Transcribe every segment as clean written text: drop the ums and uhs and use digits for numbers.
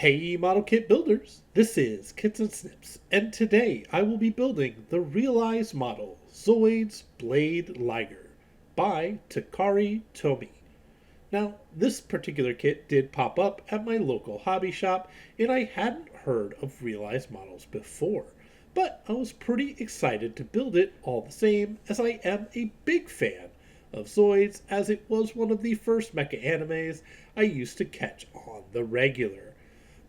Hey model kit builders, this is Kits and Snips, and today I will be building the Realize model ZOIDS Blade Liger by Takara Tomy. Now, this particular kit did pop up at my local hobby shop, and I hadn't heard of Realize models before, but I was pretty excited to build it all the same, as I am a big fan of ZOIDS, as it was one of the first mecha animes I used to catch on the regular.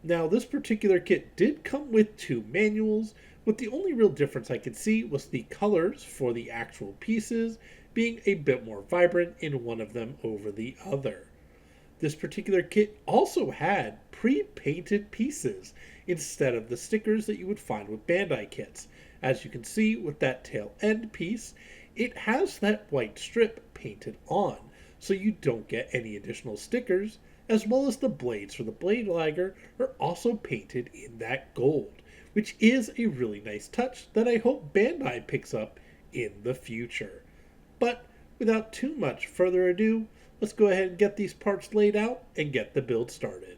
Now, this particular kit did come with two manuals, with the only real difference I could see was the colors for the actual pieces being a bit more vibrant in one of them over the other. This particular kit also had pre-painted pieces instead of the stickers that you would find with Bandai kits. As you can see with that tail end piece, it has that white strip painted on, so you don't get any additional stickers, as well as the blades for the Blade Liger are also painted in that gold, which is a really nice touch that I hope Bandai picks up in the future. But without too much further ado, let's go ahead and get these parts laid out and get the build started.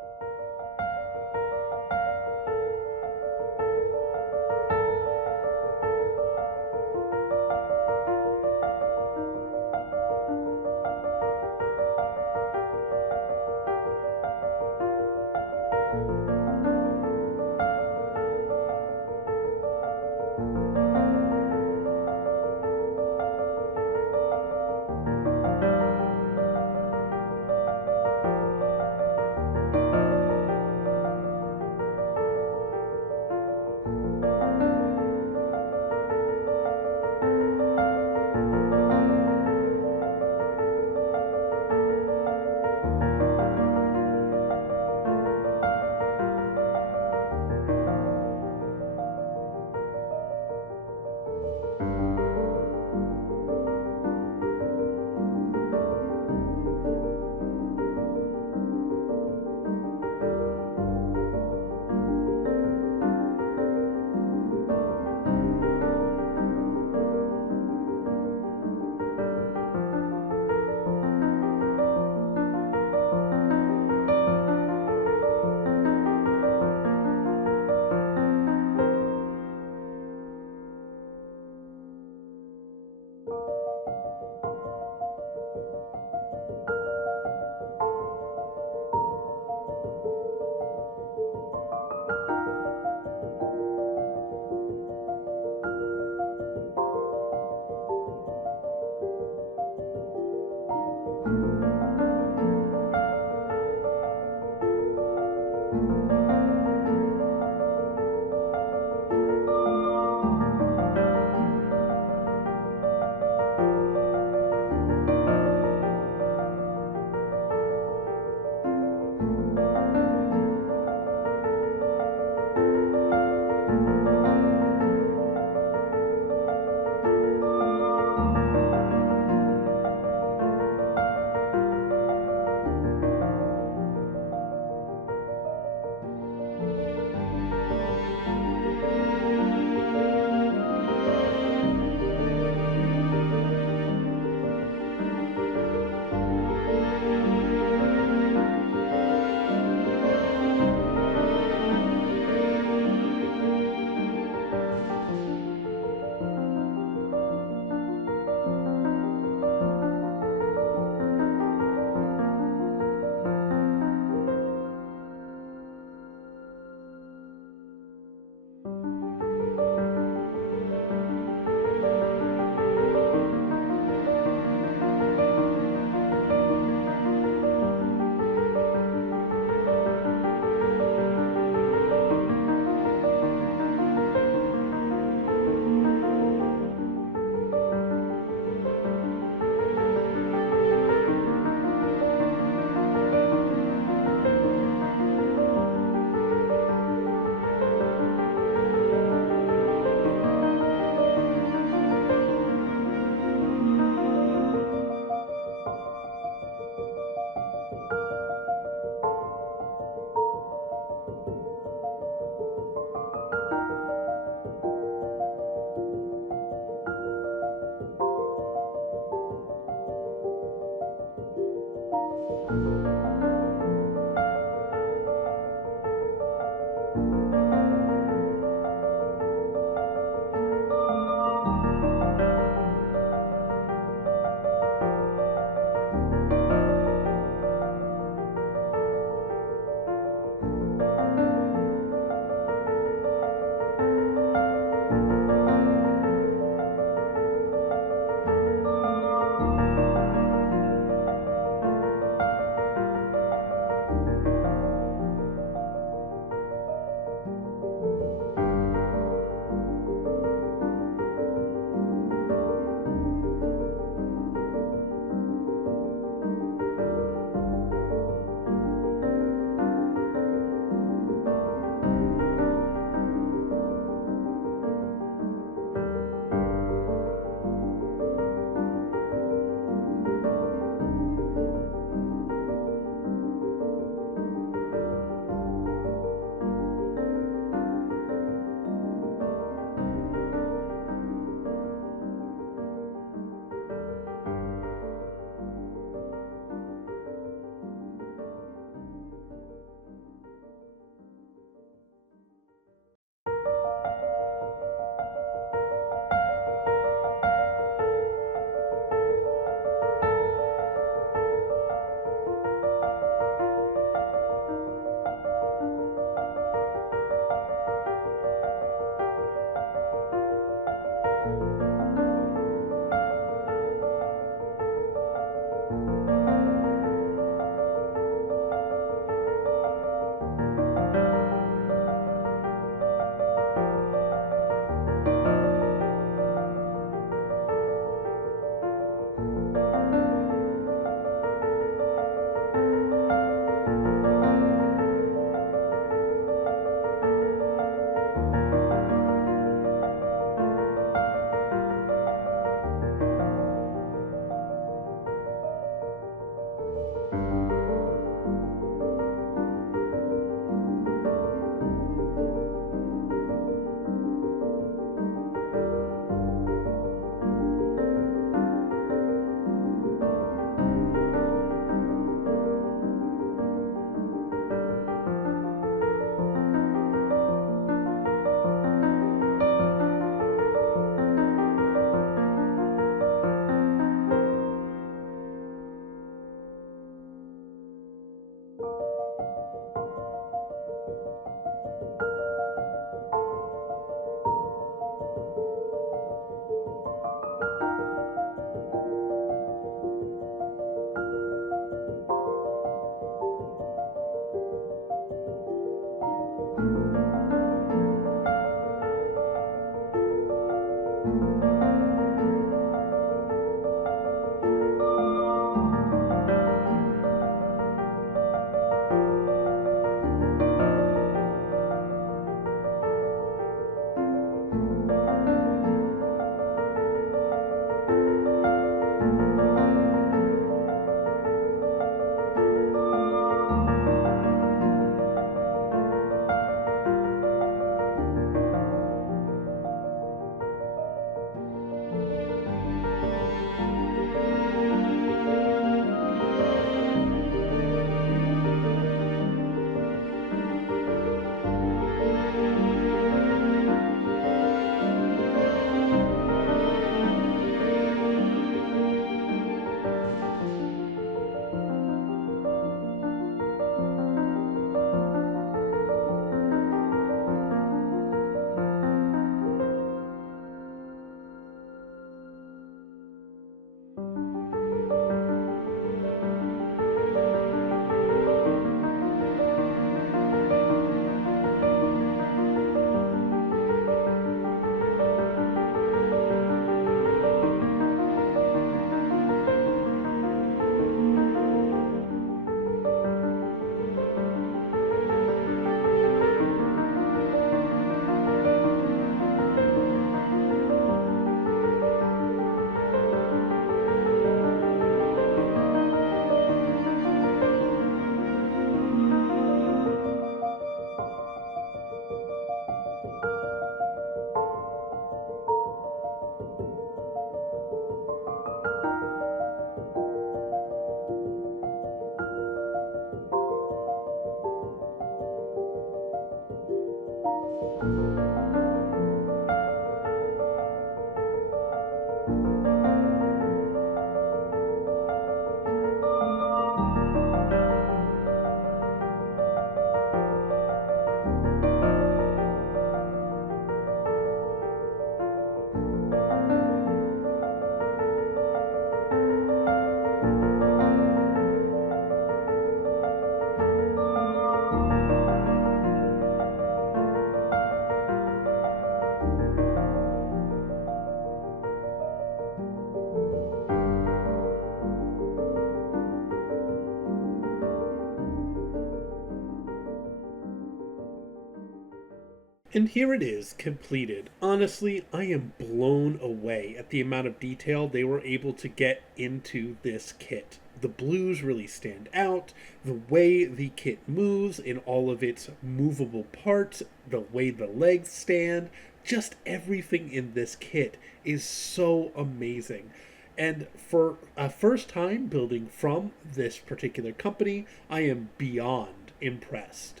And here it is, completed. Honestly, I am blown away at the amount of detail they were able to get into this kit. The blues really stand out, the way the kit moves in all of its movable parts, the way the legs stand, just everything in this kit is so amazing. And for a first time building from this particular company, I am beyond impressed.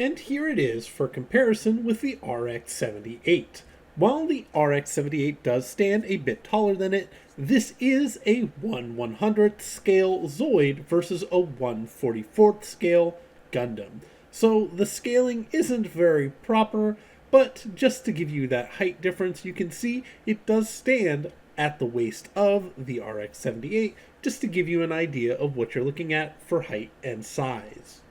And here it is for comparison with the RX-78. While the RX-78 does stand a bit taller than it, this is a 1/100th scale Zoid versus a 1/44th scale Gundam. So the scaling isn't very proper, but just to give you that height difference, you can see it does stand at the waist of the RX-78, just to give you an idea of what you're looking at for height and size.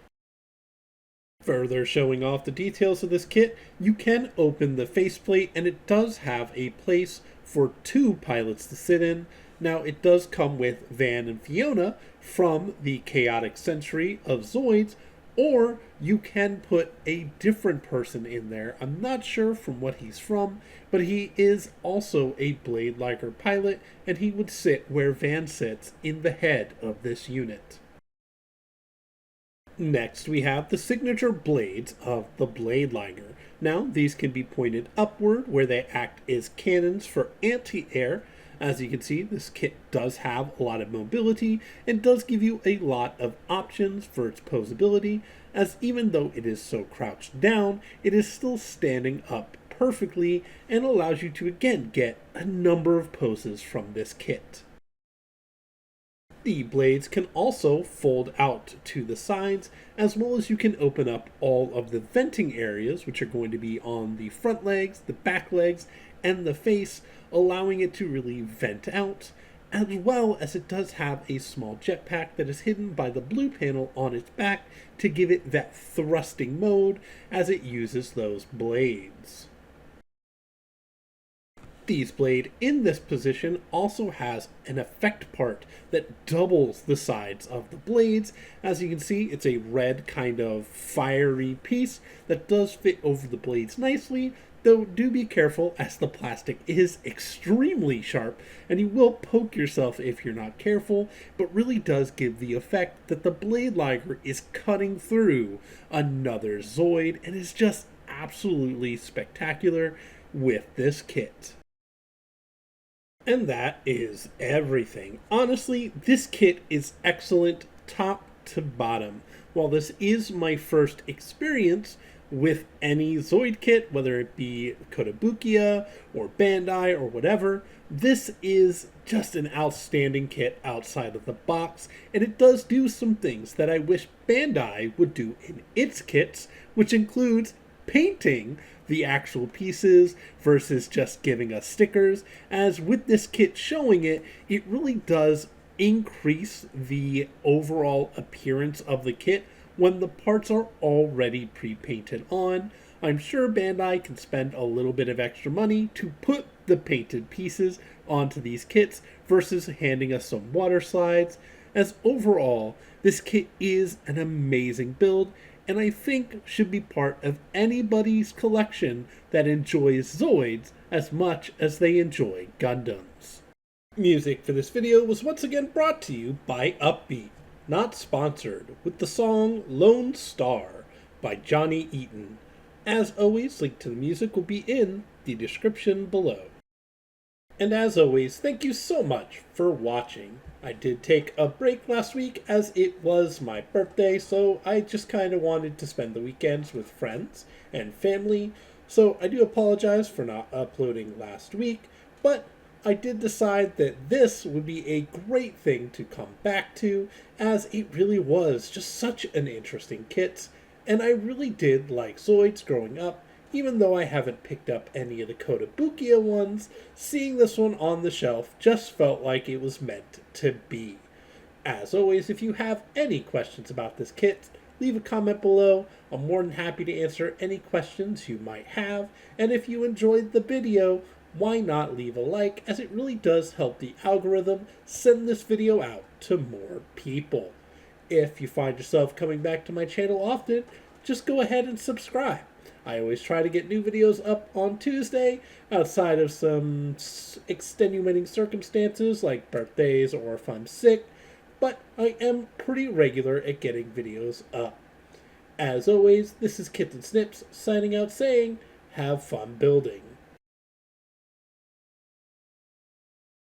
Further showing off the details of this kit, you can open the faceplate and it does have a place for 2 pilots to sit in. Now it does come with Van and Fiona from the Chaotic Century of Zoids, or you can put a different person in there. I'm not sure from what he's from, but he is also a Blade Liger pilot, and he would sit where Van sits in the head of this unit. Next, we have the signature blades of the Blade Liger. Now, these can be pointed upward, where they act as cannons for anti-air. As you can see, this kit does have a lot of mobility and does give you a lot of options for its posability, as even though it is so crouched down, it is still standing up perfectly and allows you to again get a number of poses from this kit. The blades can also fold out to the sides, as well as you can open up all of the venting areas, which are going to be on the front legs, the back legs, and the face, allowing it to really vent out, as well as it does have a small jetpack that is hidden by the blue panel on its back to give it that thrusting mode as it uses those blades. These blade in this position also has an effect part that doubles the sides of the blades. As you can see, it's a red kind of fiery piece that does fit over the blades nicely, though do be careful as the plastic is extremely sharp and you will poke yourself if you're not careful, but really does give the effect that the Blade Liger is cutting through another Zoid and is just absolutely spectacular with this kit. And that is everything. Honestly, this kit is excellent top to bottom. While this is my first experience with any Zoid kit, whether it be Kotobukiya or Bandai or whatever, this is just an outstanding kit outside of the box, and it does do some things that I wish Bandai would do in its kits, which includes painting the actual pieces versus just giving us stickers. As with this kit showing it, it really does increase the overall appearance of the kit when the parts are already pre-painted on. I'm sure Bandai can spend a little bit of extra money to put the painted pieces onto these kits versus handing us some water slides, as overall this kit is an amazing build and I think should be part of anybody's collection that enjoys Zoids as much as they enjoy Gundams. Music for this video was once again brought to you by Upbeat, not sponsored, with the song Lone Star by Johnny Eaton. As always, link to the music will be in the description below. And as always, thank you so much for watching. I did take a break last week as it was my birthday, so I just kind of wanted to spend the weekends with friends and family. So I do apologize for not uploading last week, but I did decide that this would be a great thing to come back to, as it really was just such an interesting kit, and I really did like Zoids growing up. Even though I haven't picked up any of the Kotobukiya ones, seeing this one on the shelf just felt like it was meant to be. As always, if you have any questions about this kit, leave a comment below. I'm more than happy to answer any questions you might have. And if you enjoyed the video, why not leave a like, as it really does help the algorithm send this video out to more people. If you find yourself coming back to my channel often, just go ahead and subscribe. I always try to get new videos up on Tuesday, outside of some extenuating circumstances like birthdays or if I'm sick, but I am pretty regular at getting videos up. As always, this is Kits and Snips signing out saying, have fun building.